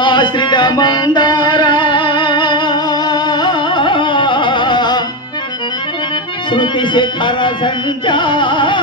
ఆశ్రిత మందారా. శృతి శిఖర సంచార.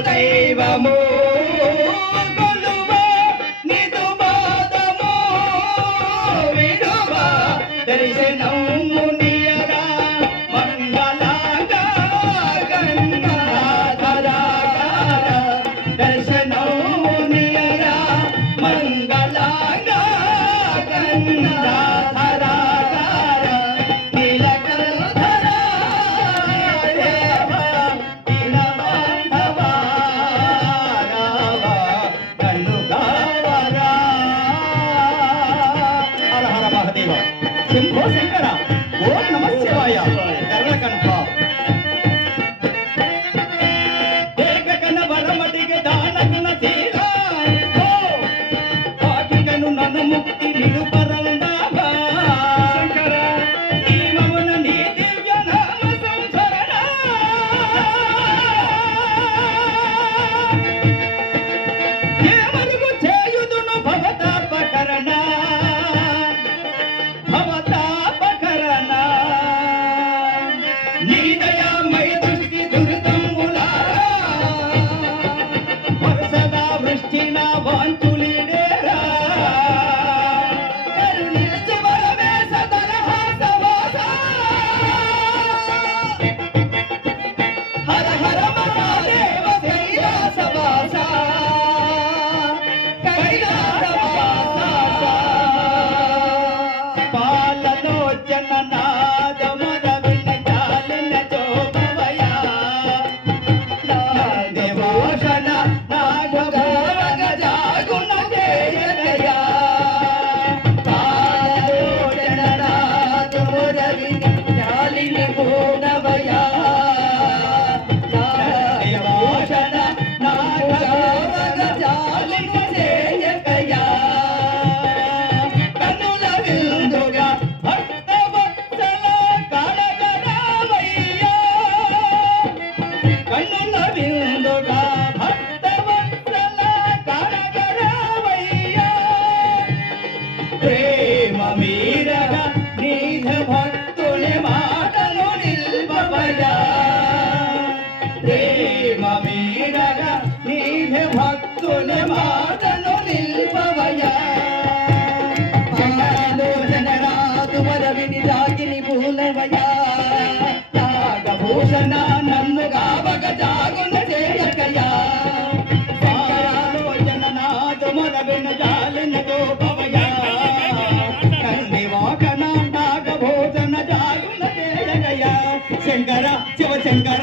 దైవము ಶಂಕರ మొరబెన జాలిన గోపవయ శంకర శివ శంకర